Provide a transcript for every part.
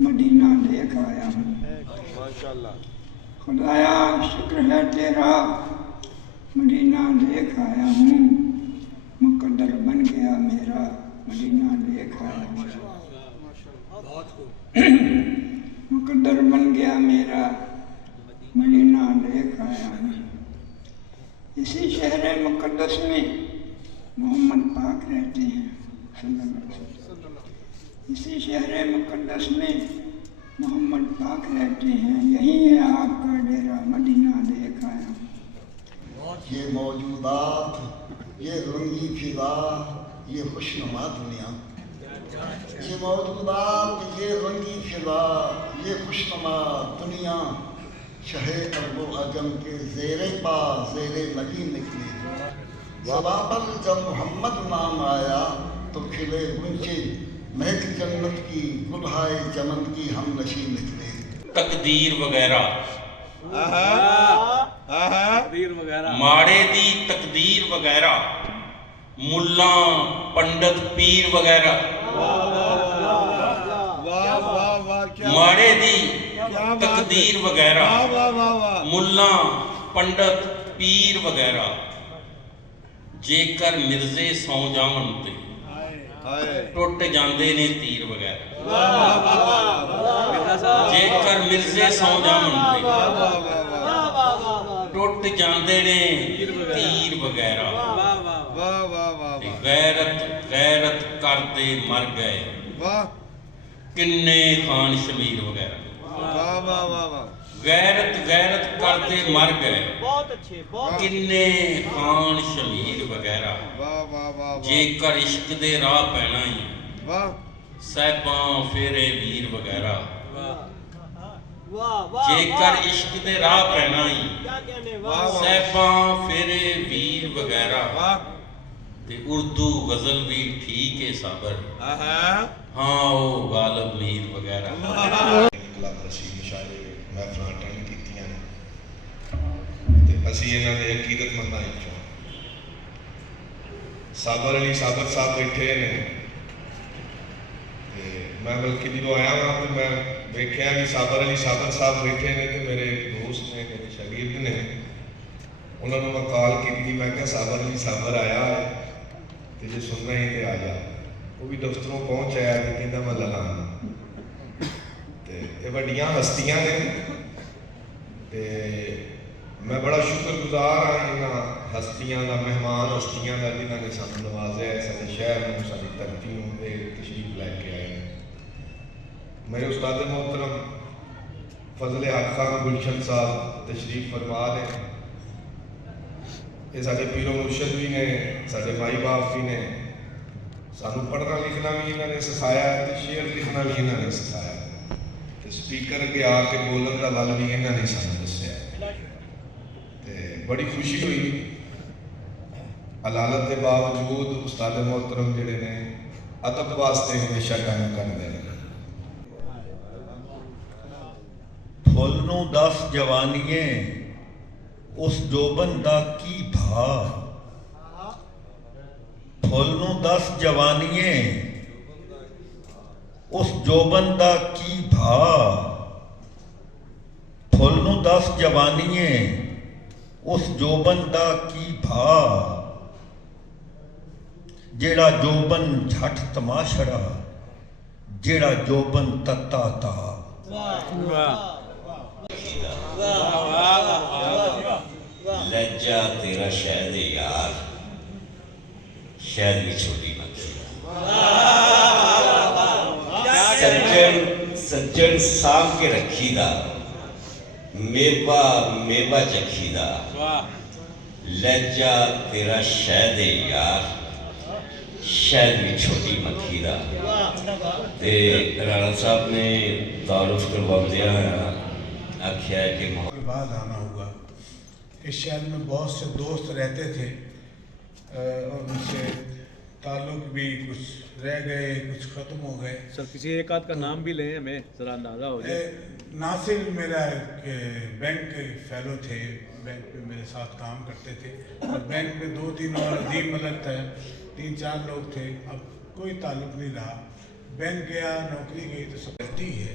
مدینہ دیکھ آیا ہوں۔ ماشاءاللہ خدایا شکر ہے تیرا، مدینہ دیکھ آیا ہوں، مقدر بن گیا میرا، مدینہ دیکھ آیا ہوں، مقدر بن گیا میرا، مدینہ دیکھ آیا ہوں۔ اسی شہر مقدس میں محمد پاک رہتے ہیں صلی اللہ علیہ وسلم۔ اسی شہر مقدس میں محمد پاک رہتے ہیں، یہی ہے آپ کا ڈیرا، مدینہ دیکھ آیا ہوں۔ یہ موجودات، یہ رنگی فضا، یہ خوشنما دنیا، یہ موجودات، یہ رنگی فضا، یہ خوشنما دنیا، شہ ارب و عجم کے زیر پا زیر نگی نکلی۔ زباں پر جب محمد نام آیا تو کھلے گنجے مہک جنت کی، گلہائے چمن کی ہم نشیں نکلے۔ تقدیر وغیرہ ماڑے دی تقدیر وغیرہ، ملاں پنڈت پیر وغیرہ، ماڑے دی تقدیر وغیرہ، ملاں پنڈت پیر وغیرہ، جے کر مرزے سو جاون تے ٹوٹ جاندے نے تیر وغیرہ، جے کر مرزے سو جاون تے ٹوٹ جاندے نے تیر وغیرہ، غیرت غیرت کرتے مر گئے کنے خان شمیر وغیرہ، غیرت غیرت کرتے مر گئے کنے خان شمیر وغیرہ، جے کر عشق دے راہ پینا ہی صاحباں پھیرے ویر وغیرہ، جے کر عشق دے راہ پینا ہی صاحباں پھیرے ویر وغیرہ، تے اردو غزل بھی ٹھیک ہے صابر، ہاں او غالب میر وغیرہ۔ کلب رشید مشاعرے محفل اٹینڈ کیتیاں نے تے اسی انہاں دے عقیدت منداں وچوں صابر علی صابر صاحب بیٹھے نے، تے میں بلکہ جدوں آیا ہاں تے میں ویکھیا بھی صابر علی صابر صاحب بیٹھے نے تے میرے دوست نے، میرے شاگرد نے، انہوں نے میں کال کی، میں کہا صابر علی صابر آیا ہے تے جے سننا ہی تے آ جا۔ وہ بھی دفتروں پہنچ آیا تے کہندا میں لگانا تے یہ بڑیاں ہستیاں نے تے میں بڑا شکر گزار ہاں انہاں ہستیاں دا، مہمان ہستیاں دا جنہاں نے سانوں نوازیا ہے، سارے شہر نوں، ساری دھرتی نوں تے تشریف لے کے آئے ہیں۔ میرے استاد محترم فضل حق خان گلشن صاحب تشریف فرما نے، یہ سارے پیر و مرشد بھی نے، سارے مائی باپ بھی نے، سانوں پڑھنا لکھنا بھی انہوں نے سکھایا ہے، شعر لکھنا بھی انہوں نے سکھایا ہے، سپیکر کے آ کے بولن کا ول بھی انہوں نے سانوں دسیا ہے۔ بڑی خوشی ہوئی علالت کے باوجود استاد محترم جڑے نے ادب واسطے ہمیشہ کام کرتے ہیں۔ پھل نوں دس جوانیے اس جوبن دا کی بھا، پھل نوں دس جوانیے اس جوبن دا کی بھا، پھل نوں دس جوانیے اس جوبن دا کی بھا، جیڑا جوبن جھٹ تماشڑا، جیڑا جوبن تتا تا۔ لہجہ تیرا شہد یار، شہد بھی چھوٹی مکھی، سجن سام کے رکھی دا، میوہ میوہ چکھی دا، لہجہ تیرا شہد یار، شہد بھی چھوٹی مکھی دا۔ تے رانا صاحب نے تعارف کروا دیا آکھیا ہے کہ کے بعد آنا ہوا۔ اس شہر میں بہت سے دوست رہتے تھے اور ان سے تعلق بھی کچھ رہ گئے، کچھ ختم ہو گئے۔ سر کسی ایک آدھ کا نام بھی لیں، ہمیں ذرا اندازہ ہو جائے۔ ناصر میرا بینک فیلو تھے، بینک میں میرے ساتھ کام کرتے تھے، اور بینک میں 2-3 اور عظیم ملک تھے، 3-4 لوگ تھے، اب کوئی تعلق نہیں رہا۔ بینک گیا، نوکری گئی تو سب غلطی ہے،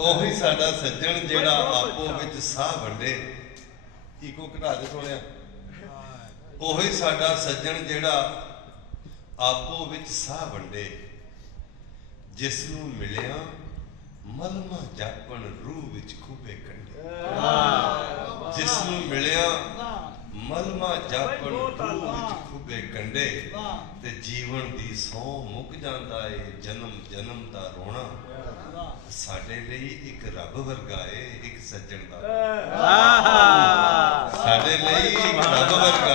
ਉਹੀ ਸਾਡਾ ਸੱਜਣ ਜਿਹੜਾ ਆਪੋ ਵਿੱਚ ਸਾਹ ਵੰਡੇ, ਇੱਕੋ ਘਟਾ ਦੇ ਸੋਹਣਿਆ। ਉਹੀ ਸਾਡਾ ਸੱਜਣ ਜਿਹੜਾ ਆਪੋ ਵਿੱਚ ਸਾਹ ਵੰਡੇ, ਜਿਸ ਨੂੰ ਮਿਲਿਆ ਮਲਮਾ ਜਾਪਣ ਰੂਹ ਵਿੱਚ ਖੂਬੇ ਕੰਡੇ, ਜਿਸ ਨੂੰ ਮਿਲਿਆ ਮਲਮਾ ਜਾਪਣ ਰੂਹ ਵਿੱਚ ਖੂਬੇ ਕੰਡੇ, ਤੇ ਜੀਵਨ ਦੀ ਸਹੁੰ ਮੁੱਕ ਜਾਂਦਾ ਏ ਜਨਮ ਜਨਮ ਦਾ ਰੋਣਾ, ਸਾਡੇ ਲਈ ਇੱਕ ਰੱਬ ਵਰਗਾ ਏ ਇੱਕ ਸੱਜਣ ਦਾ, ਸਾਡੇ ਲਈ ਇੱਕ ਰੱਬ ਵਰਗਾ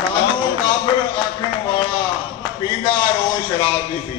ਸਾਨੂੰ ਕਾਫਰ ਆਖਣ ਵਾਲਾ ਪੀਂਦਾ ਰੋਜ਼ ਸ਼ਰਾਬ ਨਹੀਂ ਸੀ।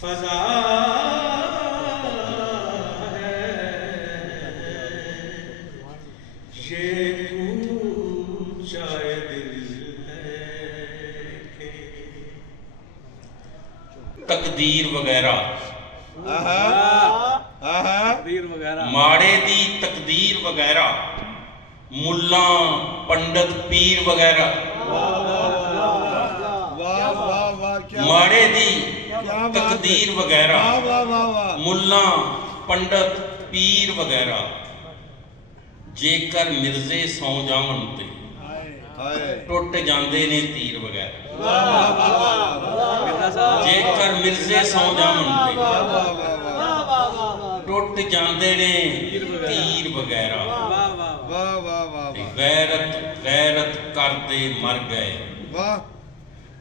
فضا ہے یہ اونچا دل ہے کہ تقدیر وغیرہ ماڑے دی تقدیر وغیرہ ملاں پنڈت پیر وغیرہ ماڑے دی تقدیر وغیرہ ملاں پنڈت پیر وغیرہ جے کر مرزے سو جاون تے ٹوٹ جاندے نے تیر وغیرہ جے کر مرزے سو جاون تے ٹوٹ جاندے نے تیر وغیرہ غیرت کرتے مر گئے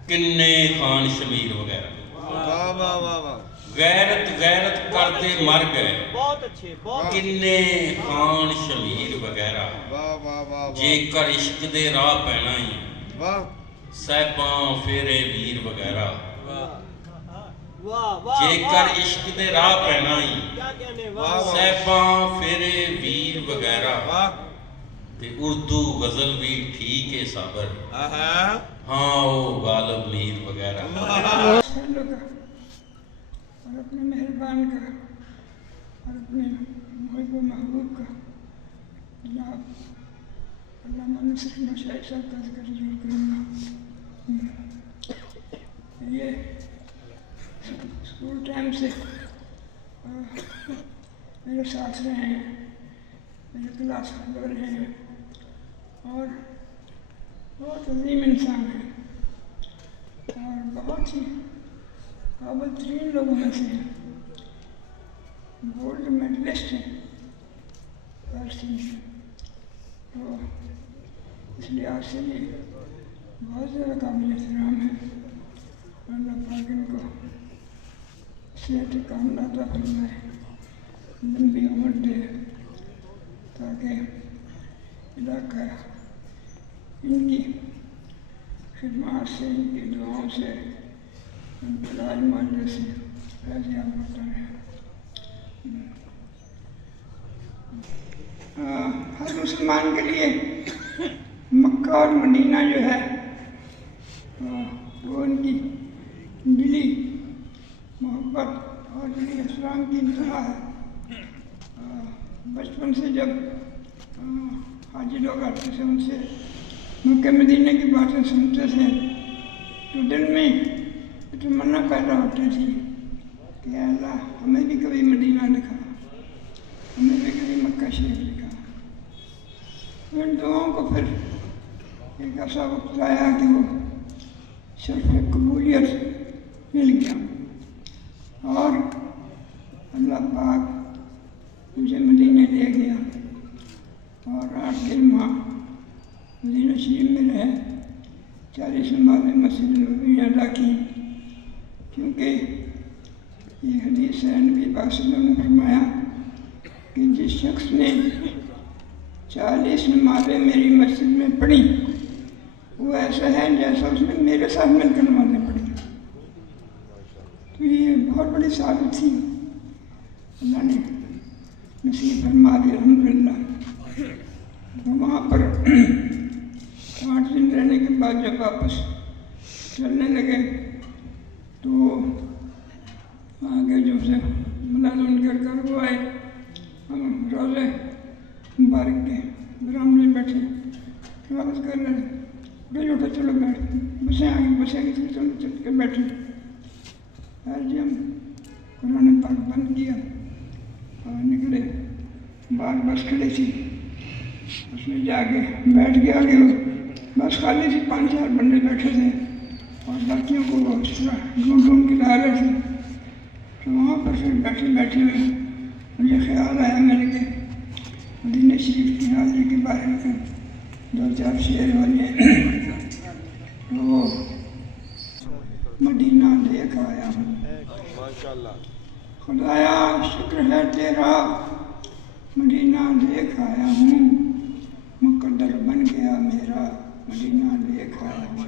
کنے خان شمیر وغیرہ غیرت کرتے مر گئے کنے خان شمیر وغیرہ جے کر عشق دے راہ پینا ہی صاحباں پھیرے ویر وغیرہ جے کر عشق دے راہ پینا ہی صاحباں پھیرے ویر وغیرہ تے اردو غزل بھی ٹھیک ہے صابر ہاں او غالب میر وغیرہ اور اپنے مہربان کا اور اپنے محب و محبوب کا جناب علامہ نصر احمد شاہی صاحب کا ذکر ضرور کروں گا. یہ اسکول ٹائم سے میرے ساتھ رہے ہیں, میرے کلاس فیلو رہے ہیں اور بہت عظیم انسان ہیں اور بہت ہی قابل ترین لوگوں میں سے ہیں. گولڈ میڈلسٹ ہیں تو اس لحاظ سے بھی بہت زیادہ قابل احترام ہے. اللہ پاک ان کو صحت کاملہ عطا فرمائے, لمبی عمر دے تاکہ علاقہ ان کی خدمات سے, ان کی دعاؤں سے, ان کے علاج معالجے سے فیضیاب ہوتا رہے. ہر مسلمان کے لیے مکہ اور مدینہ جو ہے وہ ان کی دلی محبت اور دلی احترام کی انتہا ہے. بچپن سے جب حاجی لوگ آتے تھے ان سے مکہ مدینہ کی باتیں سنتے تھے تو دل میں تمنا پیدا ہوتی تھی کہ اے اللہ ہمیں بھی کبھی مدینہ دکھا, ہمیں بھی کبھی مکہ شریف دکھا. ان دعاؤں کو پھر ایک ایسا وقت آیا کہ وہ شرف قبولیت مل گیا اور اللہ پاک مجھے مدینہ لے گیا اور 8 ماہ مدینہ شریف میں رہے. 40 نمازیں مسجد نبوی میں ادا کی کیونکہ یہ حدیث ہے نبی پاک صلی اللہ علیہ وسلم نے فرمایا کہ جس شخص نے 40 نمازیں میری مسجد میں پڑھی وہ ایسا ہے جیسا اس نے میرے ساتھ مل کر نمازیں پڑھی. تو یہ بہت بڑی سعادت تھی, اللہ نے نصیب فرما دی الحمدللہ. تو وہاں پر 8 دن رہنے کے بعد جب واپس چلنے لگے تو آگے جو سے ملازم کر کر وہ آئے, ہم روزے مبارک کے برامدے میں بیٹھے تلاوت کر رہے, اٹھے اٹھے چلو بیٹھ, بسیں آ گئی چلو چل کے بیٹھے. جی ہم قرآن پاک بند کیا اور نکلے, باہر بس کھڑی تھی, اس میں جا کے بیٹھ کے آگے بس خالی تھی, 5-4 بندے بیٹھے تھے اور باقیوں کو وہ اس طرح ڈھونڈ کے لا رہے تھے. تو وہاں پر پھر بیٹھے ہوئے مجھے خیال آیا میں نے کہ مدینہ شریف کی حاضری کے بارے میں 2-4 شعر والے تو مدینہ دیکھ آیا ہوں خدایا شکر ہے تیرا, مدینہ دیکھ آیا ہوں, مقدر بن گیا میرا, مدینہ دیکھ آیا ہوں.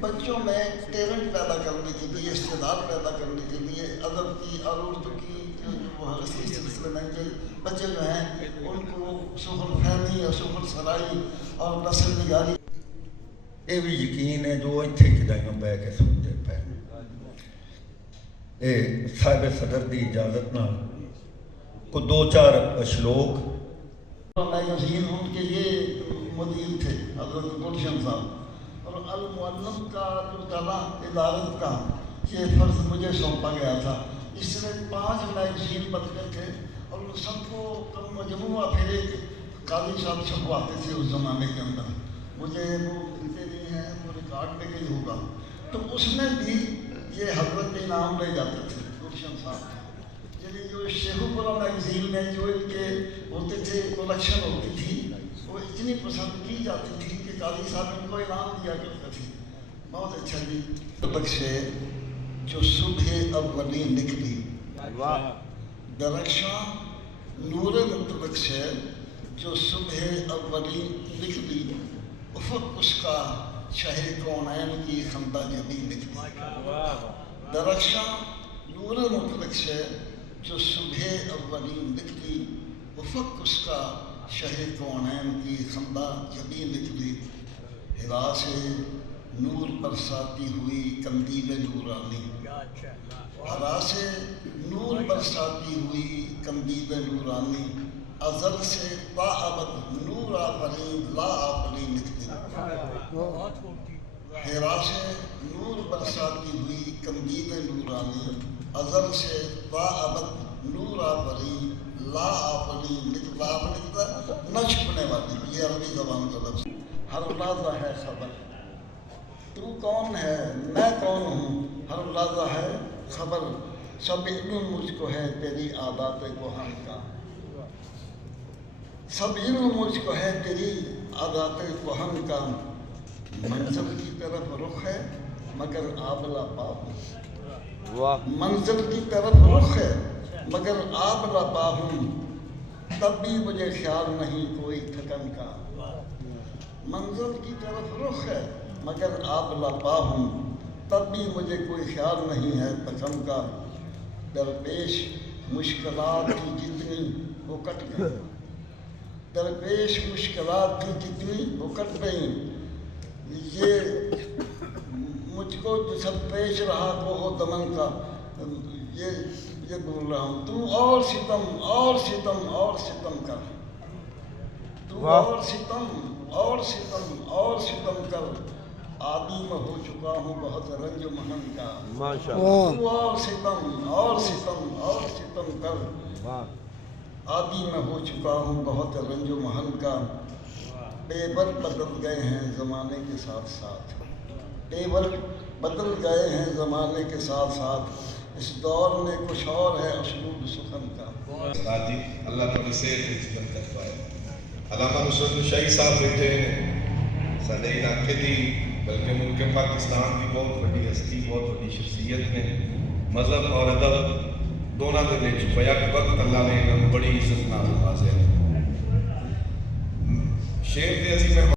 بچوں میں ٹیلنٹ پیدا کرنے کے لیے، استعداد پیدا کرنے کے لیے ادب کی اور اردو کی اس سلسلے میں کہ بچے جو ہیں ان کو سخن فہمی اور سخن سرائی اور نسل نگاری یہ بھی یقین ہے جو اتنے کدائیوں بہ کے سنتے پہ یہ صاحب صدر دی اجازت نہ کو 2-4 اشلوک میگزین ان کے یہ مدیر تھے حضرت گلشن صاحب، اور المعلم کا جو تھا ادارت کا یہ فرض مجھے سونپا گیا تھا۔ اس میں 5 میگزین بنتے تھے اور ان سب کو کم مجموعہ پھر ایک قاضی صاحب چھپواتے تھے اس زمانے کے اندر، مجھے وہ ملتے نہیں ہیں، وہ ریکارڈ میں کہیں ہوگا، تو اس میں بھی یہ حضرت انعام لے جاتے تھے گلشن صاحب۔ یعنی جو شیخو پورا میگزین میں جو ان کے ہوتے تھے کلیکشن ہوتی تھی وہ اتنی پسند کی جاتی تھی کہ قاضی صاحب ان کو انعام دیا کرتے تھے۔ بہت اچھا جی بخشے جو صبح اولی نکلی درخشاں نور مطلق سے جو صبح اولی نکلی افق اس کا شہر کونین کی خندہ جبی نکلی۔ درخشاں نور مطلق سے جو صبح اولی نکلی افق اس کا شہر کونین کی خندہ جبی نکلی۔ ہرا سے نور برساتی ہوئی قندیل نورانی، ہرا سے نور برساتی ہوئی قندیل نورانی، ازل سے تا ابد نور آفرین لا آفرین نکلی۔ ہرا سے نور برساتی ہوئی قندیل نورانی، ازل سے تا ابد نور آفرین لا آفرین نکلا۔ آپ نکلا نہ چھپنے والی، یہ عربی زبان کا لفظ۔ ہر لحظہ ہے خبر، تو کون ہے میں کون ہوں، ہر لحظہ ہے خبر، سب علم مجھ کو ہے تیری عادات کوہن کا، سب علم مجھ کو ہے تیری عادات کوہن کا، منزل کی طرف رخ ہے مگر آبلا پا ہوں، منزل کی طرف رخ ہے مگر آبلا پا ہوں، تب بھی مجھے خیال نہیں کوئی تھکن کا، منزل کی طرف رخ ہے مگر آبلا پا ہوں، تب بھی مجھے کوئی خیال نہیں ہے تھکن کا، درپیش مشکلات کی جتنی وہ کٹ گئی، درپیش مشکلات کی جتنی وہ کٹ گئی، یہ مجھ کو جو سب پیش رہا وہ ہو دمن کا، یہ بول رہا ہوں، تو اور ستم اور ستم اور ستم کر، تو اور ستم اور ستم اور ستم کر، عادی میں ہو چکا ہوں بہت رنج مہن کا، تو اور ستم اور ستم اور ستم کر، عادی میں ہو چکا ہوں بہت رنج مہن کا، ٹیبل بدل گئے ہیں زمانے کے ساتھ ساتھ، ٹیبل بدل گئے ہیں زمانے کے ساتھ ساتھ، اس دور میں کچھ اور ہے اسلوب سخن کا۔ جی اللہ تعالی سے خدمت کر پائے۔ علامہ نصرت شاہی صاحب بیٹھے ہیں سارے علاقے دی بلکہ ملک پاکستان کی بہت بڑی ہستی، بہت بڑی شخصیت نے مذہب اور ادب دونوں کے بچ بیک وقت اللہ نے انہوں بڑی عزت نال نوازے۔ شیر تے اسی میں